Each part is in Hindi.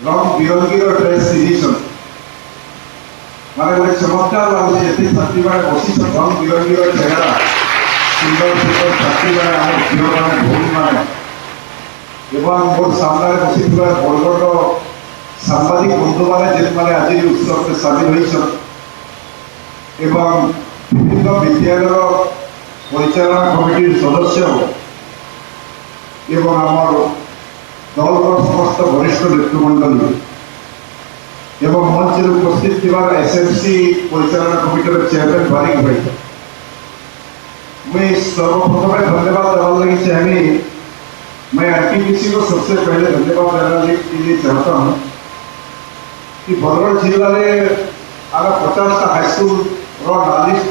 रंग बिरंगी ड्रेस पिंधि माने गोटे चमत्कार लगुच ये छात्री मैंने बसी रंग बिरंगी चेहरा सुंदर सुंदर छात्री मैंने आम झील मैंने भौणी मैंने मोर सामने बसी बरगढ़ सांबादिक बंधु मैंने जो मैंने आज उत्सव में सामिल होती विभिन्न विद्यालय परिचालना कमिटी सदस्य एवं आमर दल समस्त वरिष्ठ नेतृमंडल एवं मंच उपस्थित एसएमसी परिचालना कमिटी चेयरमैन बारिक भाई मैं सर्वप्रथम धन्यवाद देवा लगी चाहिए। मैं आरटीपीसी को सबसे पहले धन्यवाद देना के लिए चाहता हूँ कि बरगढ़ जिले में आम 50 हाईस्कूल नालिस्ट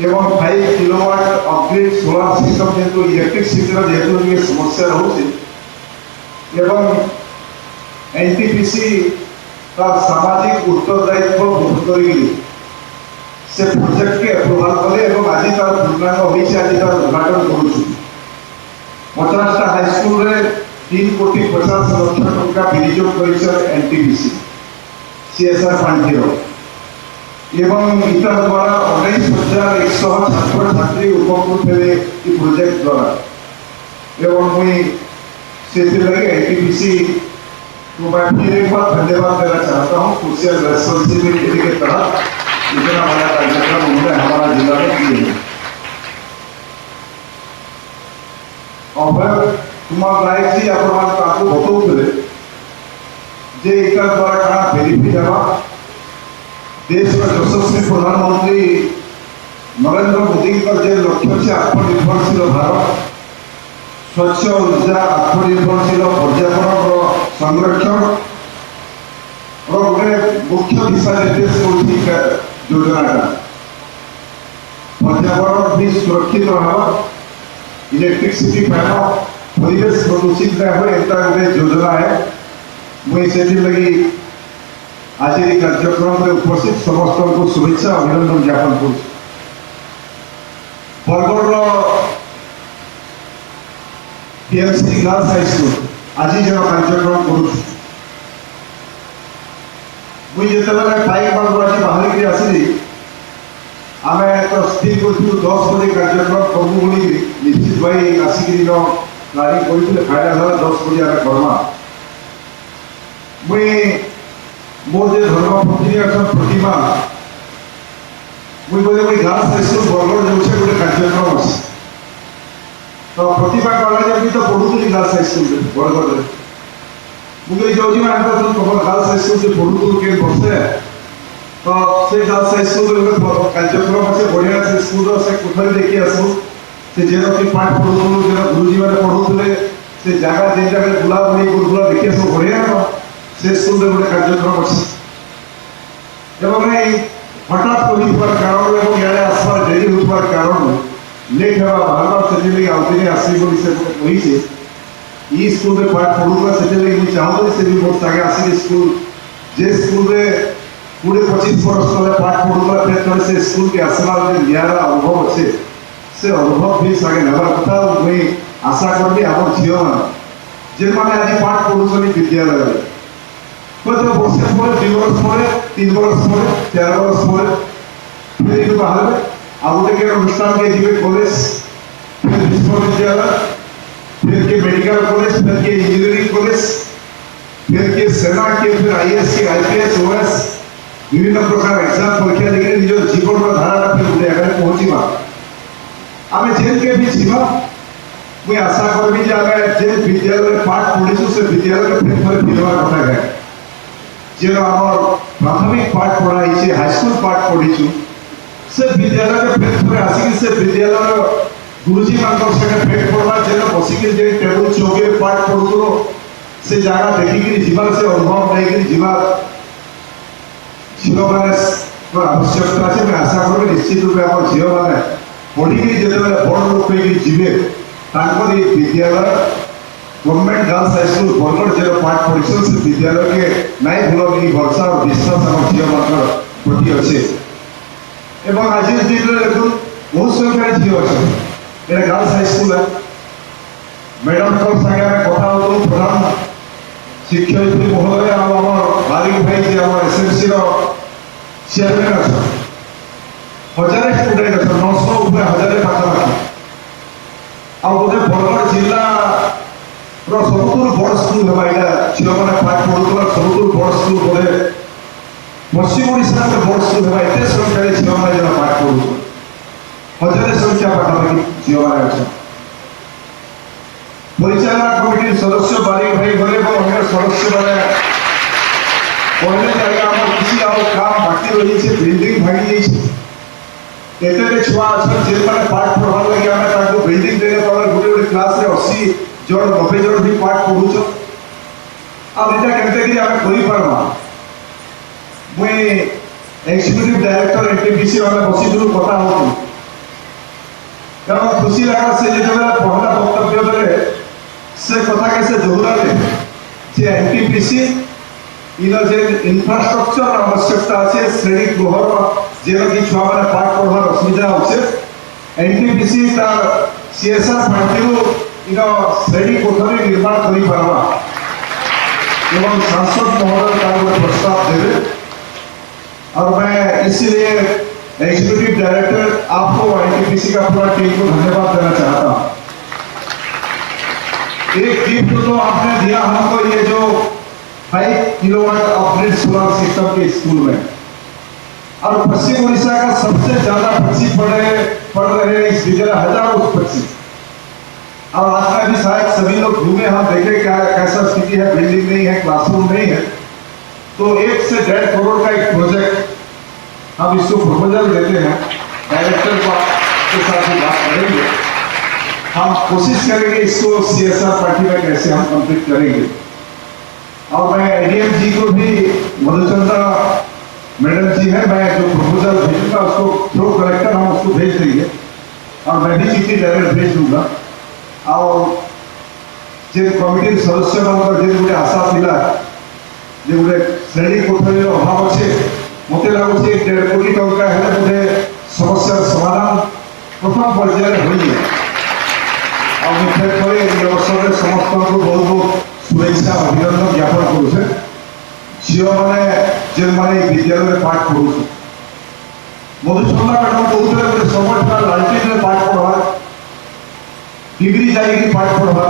एवं 5 किलोवाट अपग्रेड सोलार सिस्टम जेहतु इलेक्ट्रिसिटी जेहतु ये समस्या रोचे एनटीपीसी तार सामाजिक उत्तरदायित्व बोध कर से प्रोजेक्ट के अप्रूवाल कले आज तार पूर्णांग होती आज तार उद्घाटन करुँ 50 हाईस्कूल रे 3,50,00,000 टंका विनियोग कर एनटीपीसी सीएसआर फंड एवं इतर द्वारा 19,100 छात्र छात्री उपकृत हुए प्रोजेक्ट द्वारा एवं मुई से एनटीपीसी को मैं फिर एक बार धन्यवाद देना चाहता हूँ। सोशल रेस्पॉन्सिबिलिटी के तहत इतना बड़ा कार्यक्रम उन्होंने हमारा जिला में किए। और कुमार नायक जी आपको बताऊे जे इतर द्वारा कहाँ बेनिफिट है देश में यशस्वी प्रधानमंत्री नरेंद्र मोदी का जो लक्ष्य से आत्मनिर्भरशील भारत स्वच्छ ऊर्जा आत्मनिर्भरशील पर्यावरण संरक्षण और गोटे मुख्य दिशा निर्देश योजना पर्यावरण भी सुरक्षित रहा इलेक्ट्रिसिटी पैन परिवेश प्रदूषित न हो एटा गोटे योजना है। मुझे से लगी आज कार्यक्रम में उपस्थित समस्त को शुभेच्छा अभिनंदन ज्ञापन कर बरगढ़ पीएमसी गर्ल्स हाईस्कूल आज जो कार्यक्रम करुँ मुझे जो फाइव आज बाहर आसली आम तो स्थिर कर 10 बजे कार्यक्रम करूँ बोली निश्चित भाई आसिक प्लानिंग करते फाइनल 10 बजे आम करमा मुई मोर जो धर्मपत्नी अच्छा प्रतिमा मुझे बोले गर्ल्स हाईस्कूल बरगढ़ जो गोटे कार्यक्रम अच्छे तो प्रतिभा कॉलेज भी तो पढ़ुली गर्ल्स हाईस्कूल बरगढ़ मुझे जो तुम गर्ल्स हाईस्कूल से पढ़ुलु के बसे तो से गर्ल्स हाईस्कूल कार्यक्रम अच्छे बढ़िया से स्कूल से कोठरी देखी आसू से जेन तुम पाठ पढ़ुलु जेन गुरुजी मैंने पढ़ुले से जगह जे जगह बुलाबुली करूला देखिए सब बढ़िया से स्कूल में गोटे कार्यक्रम अच्छे हठात कर कारण इे आसबार डेरी होबार कारण लेट हवा बार से आउे आसबी से कही स्कूल में पाठ पढ़ुला से चाहूँ से भी मोट आगे आसिक स्कूल जे स्कूल में 20-25 वर्ष तले पाठ पढ़ुला फिर थोड़े से स्कूल के आसला निरा अनुभव अच्छे से अनुभव भी सागे नेबार कथा मुझे आशा करी आम झील मैंने जो मैंने आज पाठ पढ़ुं विद्यालय तो वर्षे पर 2 वर्ष पर 3 वर्ष पर 4 वर्ष पर फिर बाहर आउ गोटे अनुष्ठान के जी कॉलेज फिर विश्वविद्यालय फिर के मेडिकल कॉलेज फिर के इंजीनियरिंग कॉलेज फिर के सेना के फिर आईएएस के आईपीएस ओएस विभिन्न प्रकार एग्जाम परीक्षा देखे निज जीवन धारा फिर गोटे आगे पहुँचवा आम जेल के भी जीवा मुझे आशा करी जे विद्यालय पाठ पढ़ीसु से विद्यालय फिर थे फिरवा कथा है जो आम प्राथमिक पाठ पढ़ाई हाईस्कूल पाठ पढ़ीचु से विद्यालय के फेर थे आसिक से विद्यालय गुरुजी मान भेट पड़वा जेन बसिक टेबुल चौकी पाठ पढ़ुलो से जगह देखिक जीवा से अनुभव नहीं जीवा झील मैंने आवश्यकता अच्छे मैं आशा करी निश्चित रूप आम झील मैंने पढ़ी जो बड़ लोक जीवे विद्यालय गवर्नमेंट गर्ल्स हाईस्कूल बरगढ़ जो पाठ पढ़ी से विद्यालय के नाई भूल भरसा और विश्वास आम झील प्रति अच्छे आज दिन में देखो बहुत संख्यार झील अच्छे गर्ल्स हाईस्कूल है मैडम सागे कथा प्रधान शिक्षयित्री महोदय बारिक भाई जी एसएमसी चेयरमैन अच्छा हजार स्टूडेंट अच्छा 900 ऊपर हजार पाखापाखि आगे बरगढ़ जिला सबुठ बड़ स्कूल है यहाँ झील मैंने पाठ पढ़ुवा सबुठ बड़ स्कूल बोले पश्चिम ओडिशा गोटे बड़ स्कूल है एत संख्यार झील मैंने पाठ पढ़ु हजार संख्या पाखापाखि झील मैंने अच्छा परिचालना कमिटी सदस्य बारिक भाई गले अन्य सदस्य मैंने कहले जगह आम किसी काम बाकी रही बिल्डिंग भांगी एत छुआ अच्छा जे मैंने पाठ पढ़ार लगे आम बिल्डिंग देने गोटे गोटे क्लास 80 जन 90 जन भी पाठ पढ़ुच आटा केमती आम करपा मुई एक्जिक्यूटिव डायरेक्टर एनटीपीसी मैंने बसी कथा हो कारण खुशी लगा से जो पहला वक्तव्य देले से कथा कैसे जोहराले जे एनटीपीसी इन जे इंफ्रास्ट्रक्चर आवश्यकता अच्छे श्रेणी गृहर जेन कि छुआ मैंने पाठ पढ़ार असुविधा अच्छे एनटीपीसी तार सीएसआर फंड इन श्रेणी कोठरी निर्माण कर पार्बा एवं सांसद महोदय का गोटे प्रस्ताव देवे और मैं इसीलिए एग्जीक्यूटिव डायरेक्टर आपको एनटीपीसी का पूरा टीम को धन्यवाद देना चाहता हूँ। एक गिफ्ट तो आपने दिया हमको ये जो 5 किलोवाट ऑफ सोलर सिस्टम के स्कूल में और पश्चिम उड़ीसा का सबसे ज्यादा बच्चे पढ़ रहे इस विद्यालय हजारों बच्चे और आज में भी शायद सभी लोग घूमे हम देखे क्या कैसा स्थिति है बिल्डिंग नहीं है क्लासरूम नहीं है तो 1 से 1.5 करोड़ का एक प्रोजेक्ट हम इसको प्रपोजल देते हैं डायरेक्टर के साथ भी बात करेंगे हम कोशिश करेंगे इसको सीएसआर पार्टी में कैसे हम कंप्लीट करेंगे और मैं एडीएम जी को भी मधुचंद्रा मैडम जी है मैं जो प्रपोजल भेजूंगा उसको थ्रू कलेक्टर हम उसको भेज देंगे और मैं भी चिट्ठी डायरेक्ट भेज दूंगा और जे कमिटी सदस्य मान जे गोटे आशा थिला जे गोटे श्रेणी कोठरी अभाव अच्छे मत लगुच 1.5 कोटी टंका है गोटे समस्या समाधान प्रथम पर्यायर हो जाए अवसर में समस्त को बहुत बहुत शुभेच्छा अभिनंदन ज्ञापन करुचे झील मैंने जे मैंने विद्यालय में पाठ पढ़ुच मधुचंद्रा मैडम कहते गोटे समय था लालटेन में पाठ पढ़वा डिग्री जाइए पाठ पढ़वा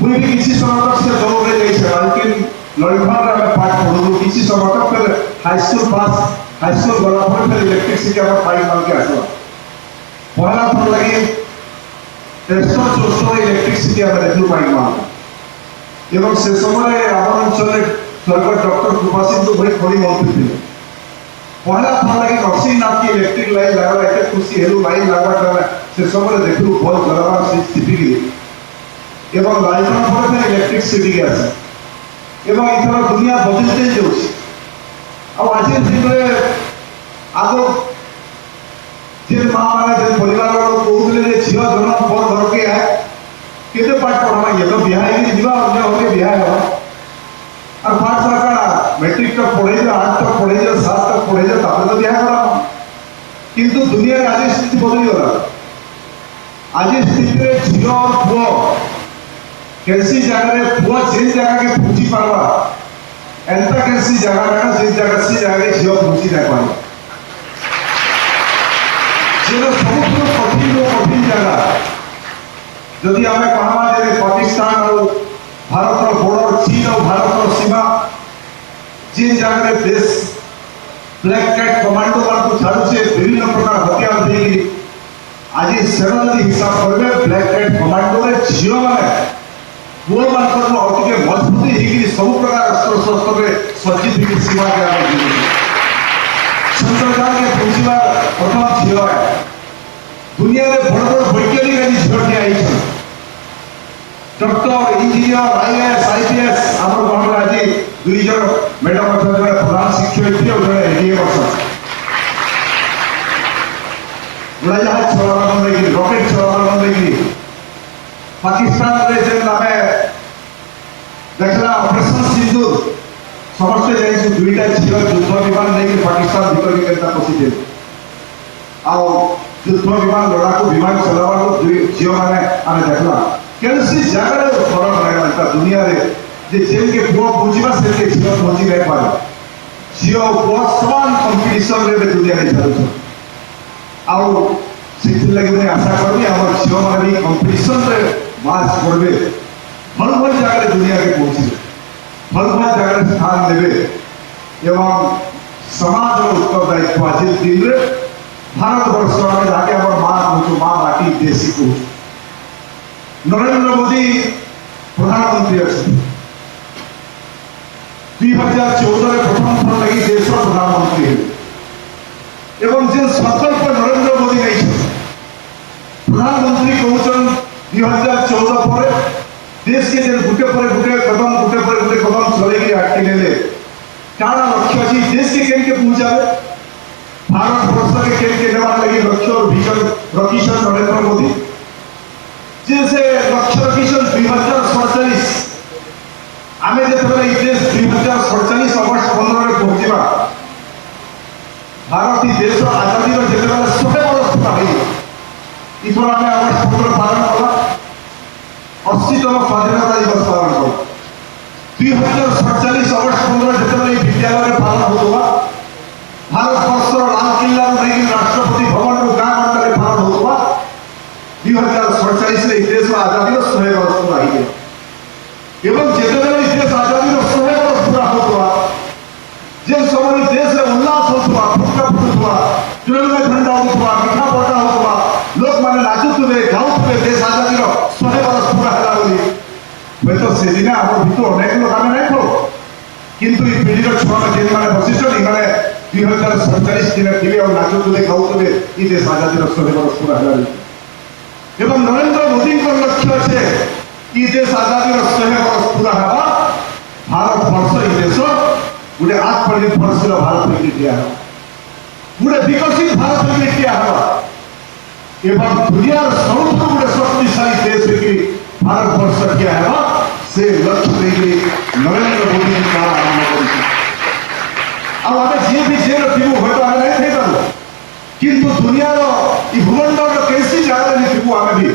मुझे भी किसी समय तक से दौड़ में जाइए लालटेन लड़भर में पाठ पढ़ू किसी समय तक फिर हाईस्कूल पास हाईस्कूल गला फिर इलेक्ट्रिसिटी आम पाइप मान के आसवा पहला थर लगे 364 इलेक्ट्रिसिटी आम देखू पाइप मान एवं से समय आम अंचल स्वर्गत डॉक्टर कृपा सिंह भाई खड़ी मंत्री थे पहला थर लगे नरसिंहनाथ की इलेक्ट्रिक लाइन लगवा एत खुशी हेलु लाइन लगवा से समय देखलु भल जलवार से स्थिति एवं लाइटन पर फिर इलेक्ट्रिसिटी के आसे एवं इथर दुनिया बदलते जाऊँगी आज दिन में आग जे माँ मैंने जो परिवार कहते झील जन्म पर घर के है केते पाठ पढ़ा ये तो बिहा जीवा अन्य होके बिहा है और पाठ सरकार मैट्रिक तक पढ़े 8 तक पढ़े 7 तक पढ़े तापर तो बिहा करा किंतु दुनिया रे आज स्थिति बदली गला आज स्थिति रे झील और पुओ कैसी जगह रे पुओ जे जगह के पूजी पारवा एंता कैसी जगह ना जिस जगह से जगह झील पूजी ना पाए जेनो सबुठ कठिन जगह जदि आम कहवा पाकिस्तान और भारत बॉर्डर चीन और भारत सीमा जिन जगह देश ब्लैक कैट कमांडो मान को छाड़ुचे विभिन्न प्रकार हथियार देगी आज सेना जब हिसाब करेंगे ब्लैक कैट कमांडो रे झील मैंने पुओ मान और मजबूती होगी सब प्रकार अस्त्र शस्त्र में सज्जित होगी सीमा के आगे चंद्रयान के पहुंचवा प्रथम झील है दुनिया में बड़ बड़ वैज्ञानिक आज झील के आई डॉक्टर इंजीनियर आईएएस आईपीएस आम गहन आज 2 जन मैडम अच्छा जन प्रधान शिक्षयित्री और जन एडीएम अच्छा उड़ाजाहाज चलाना लेकिन रॉकेट चलाना लेकिन पाकिस्तान रे जे नामे देखला ऑपरेशन सिंदूर समस्त जाइए 2टा झील युद्ध विमान लेकिन पाकिस्तान भीतर के केता पसिथे आ युद्ध विमान लड़ाकू विमान चलावा झील माने आने देखला कैसी जगह फरक रहा दुनिया रे जे जेनके पुआ पहुंचीबा सेनके झियो पहुंची नहीं पारे झियो पुआ समान कंपटीशन रे दुनिया रे चालुछ आउ सेति लागि मैं आशा करबी हमर झियो माने भी कंपटीशन रे मार्च करबे भल भल जगह दुनिया के पहुंचीबे भल भल जगह स्थान देबे एवं समाज उत्तरदायित्व आज दिन रे भारत वर्ष में जाके हमर मां कहू मां माटी देशी को नरेंद्र मोदी प्रधानमंत्री अच्छे 2014 प्रथम थर लगी देश प्रधानमंत्री एवं जे संकल्प नरेंद्र मोदी नहीं प्रधानमंत्री कहून 2014 पर देश के गुटे पर गुटे कदम चलेगी आटके नेले काना लक्ष्य अच्छी देश के केन के पहुंचावे भारत वर्ष के केन के नेवार लगी लक्ष्य और विजन रखीशन नरेंद्र मोदी जैसे लक्ष्य रखीशन 2047 आमे जेतबेले ई देश 2047 अगस्त 15 रे पहुंचीबा भारत देश आजादी रो जेतबेले 100 वर्ष पूरा होई इथर आमे अगस्त 15 पालन कला 80तम स्वाधीनता दिवस पालन कला 2047 अगस्त 15 जेतबेले विद्यालय रे पालन होतबा भारत वर्ष लाल किल्ला रो नहीं राष्ट्रपति भवन रो गां मंडल रे पालन होतबा 2047 रे देश आजादी रो 100 वर्ष पूरा होई एवं जेतबेले देश आजादी रो 100 वर्ष पूरा होतबा जे समय देश रे उल्लास होतबा फुटका फुटबा तिरंगा झंडा होतबा मिठा बटा होतबा लोक माने नाचुतबे गाउतबे देश आजादी रो 100 वर्ष पूरा होला बोली मैं तो से दिन हमर भितर अनेक लोक आमे नै को किंतु ई पीढ़ी रो छुआ जेन माने बसिछन ई माने 2047 दिन टीवी और नाचुतबे गाउतबे ई देश आजादी रो 100 वर्ष पूरा होला एवं नरेंद्र मोदी को लक्ष्य छे ई देश आजादी रो 100 वर्ष पूरा हेबा भारत वर्ष ई देश गुटे आत्मनिर्भरशील भारत के किया गुटे विकसित भारत के किया एवं दुनिया सबुठ गुटे शक्तिशाली देश के भारत वर्ष किया है से लक्ष्य देके नरेंद्र मोदी का आरंभ करी अब आमे जे भी जे रथिबो होतो आमे नहीं थे करू किंतु दुनिया रो ई भूमंडल रो कैसी जगह नहीं थिबो आमे भी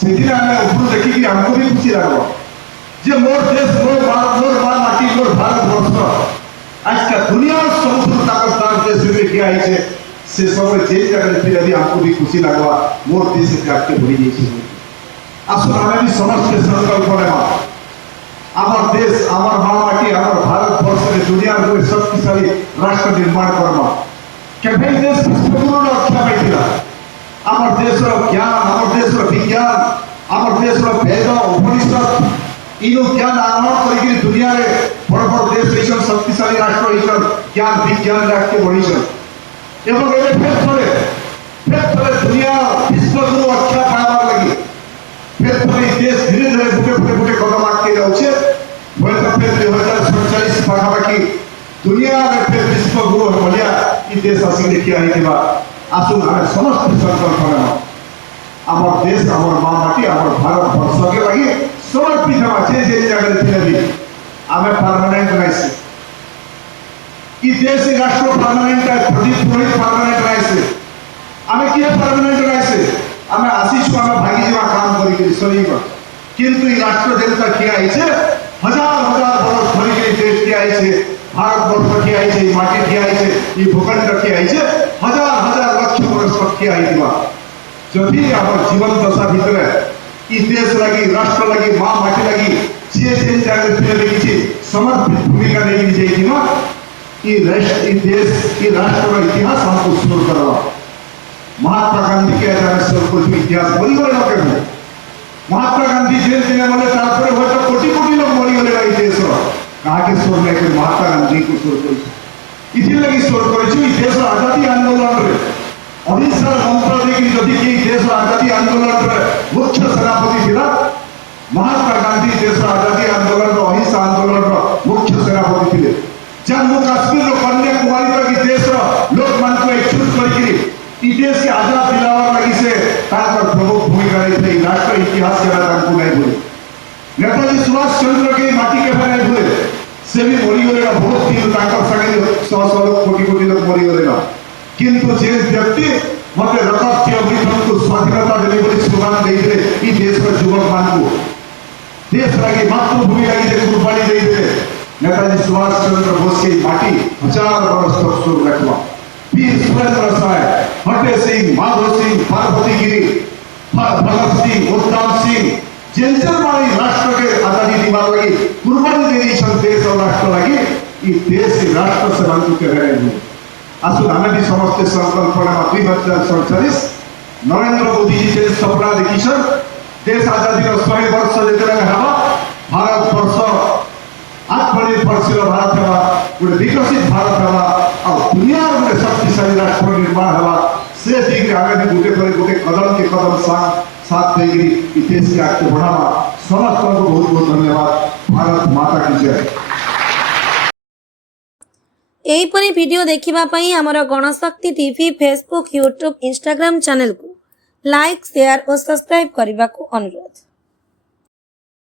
सेदिन आमे ऊपर देखि कि हमको भी खुशी लागो जे मोर देश मोर भारत मोर माटी मोर भारत वर्ष आज का दुनिया सबुठ ताकतदार देश में किया है से सब जे जगह फिर यदि हमको भी खुशी लागवा मोर देश के आके भरी जाई आसुन आमे भी समस्त संकल्प लेबा आमर देश आमर मां माटी आमर भारत वर्ष में दुनिया में शक्तिशाली राष्ट्र निर्माण करबा केबे देश विश्वगुरु रक्षा पाइतिला आमर देश रो ज्ञान आमर देश रो विज्ञान आमर देश रो वेद उपनिषद इनो ज्ञान आरोहण करी दुनिया रे बड़ बड़ देश एसन शक्तिशाली राष्ट्र एसन ज्ञान विज्ञान राखे बढ़ीछन एवं एबे फेर थोड़े दुनिया विश्वगुरु रक्षा पाइबार लगी फेर थोड़े देश धीरे धीरे गुटे कदम आगे जाउछे होय तो फेर 2047 पाखापाखि दुनिया रे फेर विश्वगुरु बलिया ई देश आसी देखिया हिबा आसुन आमे समस्त संकल्प लेबा आमर देश आमर मां माटी आमर भारत वर्ष के लगी समर्पित हेबा जे जगह थिले भी आमे परमानेंट नाइसे ई देश राष्ट्र परमानेंट है प्रदीप पुरोहित परमानेंट नाइसे आमे किए परमानेंट नाइसे आमे आसीछु आमे भागी जेवा काम करी के सरीबा किंतु ई राष्ट्र जनता किया आइछे हजार हजार वर्ष धरि के देश किया आइछे भारत वर्ष किया आइछे ई माटी किया आइछे ई भूखंड किया आइछे हजार हजार लाख वर्ष तक किया आइबा जदि हमर जीवन दशा भितर ई देश लगी राष्ट्र लगी मां माटी लगी जे जगह फिर लगी समर्पित भूमिका लेके जाइथिमा ई देश ई राष्ट्र रो इतिहास हमको शुरू करवा महात्मा गांधी के आधार से कुछ इतिहास बोली गले लोग महात्मा गांधी जेल दिन मले तारपरे होय तो कोटी कोटी लोग मरी गले ई देश रो कहा के स्वर लेके महात्मा गांधी को स्वर करी इथि लगी स्वर करी ई देश आजादी आंदोलन रे अहिंसा मंत्र देखि जदि कि देश आजादी आंदोलन रे मुख्य सेनापति थिला महात्मा गांधी देश आजादी आंदोलन रो अहिंसा आंदोलन रो मुख्य सेनापति थिले जम्मू काश्मीर रो कन्याकुमारी तक देश रो लोक मान को एकजुट करी ई देश के आजाद दिलावर लगी से ताकर प्रमुख भूमिका रही राष्ट्र इतिहास के बारे में नहीं भूले नेताजी सुभाष चंद्र के माटी के बारे में भूले से भी मरी गले बहुत दिन ताकर संगे 100 लोग कोटी कोटी लोग मरी गले किंतु जे व्यक्ति मते रक्त अमृत को स्वाधीनता देने बोली स्लोगान देइले ई देश का युवक मान को देश लगी मातृभूमि लगी जे कुर्बानी दे देले नेताजी सुभाष चंद्र बोस की माटी 1000 वर्ष तक सुर रखवा वीर सुरेंद्र साय फतेह सिंह माधव सिंह पार्वती गिरी भगत सिंह उद्धम सिंह जेंजर मारी राष्ट्र के आजादी दिवार लगी कुर्बानी दे दी देश और राष्ट्र लगी ये देश के राष्ट्र से बंधु के रहे हैं आसुन हमें भी समस्त संकल्प 2047 नरेंद्र मोदी जी से सपना देखिछन देश आजादी 100 वर्ष जेतले हवा भारत वर्ष आत्मनिर्भरशील भारत हवा गोटे विकसित भारत हवा और दुनिया में शक्तिशाली राष्ट्र निर्माण हवा से दिग्रे आगे भी गोटे कदम के कदम साथ देगी देश के आगे बढ़ावा समस्त को बहुत बहुत धन्यवाद भारत माता की जय। एहीपरि वीडियो देखिबा पई हमर Ganashakti TV Facebook YouTube Instagram channel को लाइक शेयर और सब्सक्राइब करने को अनुरोध।